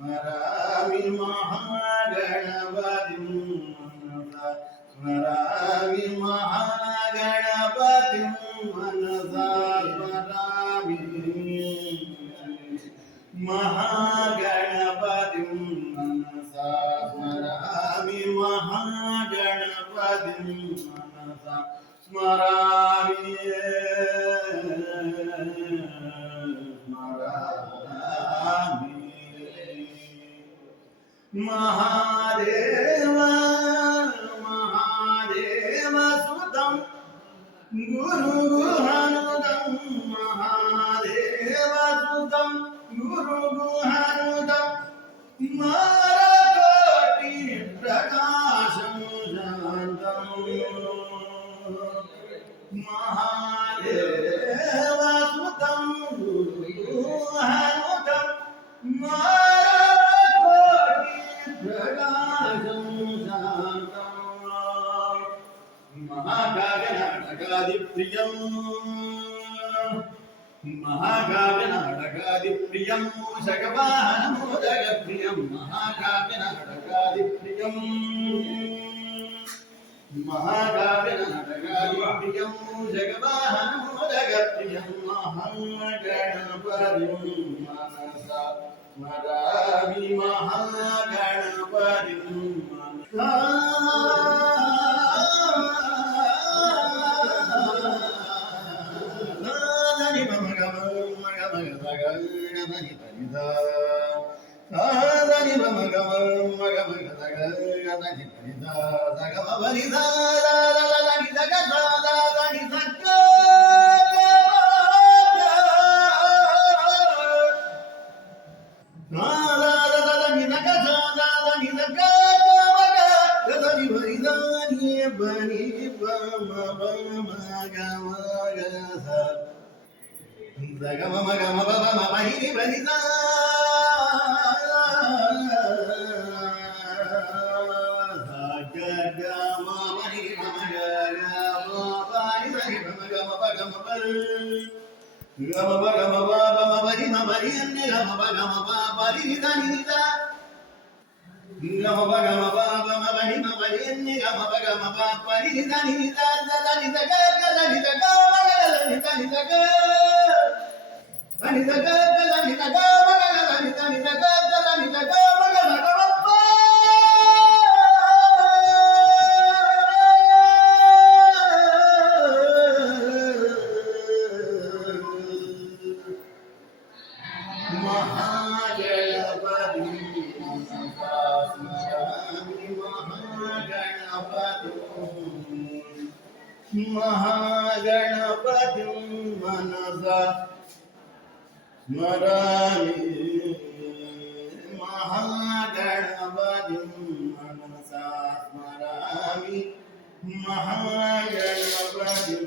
స్మరామి మహాగణపతిం మనసా స్మరామి మహాగణపతిం మనసా స్మరామి మహాగణపతిం మనసా స్మరామి మహాగణపతిం మనసా స్మరామి महादेव महादेव सुतं गुरु गुहानुदं महादेव सुतं गुरु गुहानुदं मारकोटि प्रकाशं शान्तं महादेव सुतं गुरु गुहानुदं महाकाव्यनाटकादिप्रियं महाकाव्यनाटकादिप्रियं शगवाहनमोदकप्रियं महाकाव्यनाटकादिप्रियं महाकाव्यनाटकादिप्रियं शगवाहनमोदकप्रियं महागणपतिं मनसा स्मरामि महागणपतिं मनसा महागणपतिं मनसा स्मरामि महागणपतिं मनसा स्मरामि महागणपतिं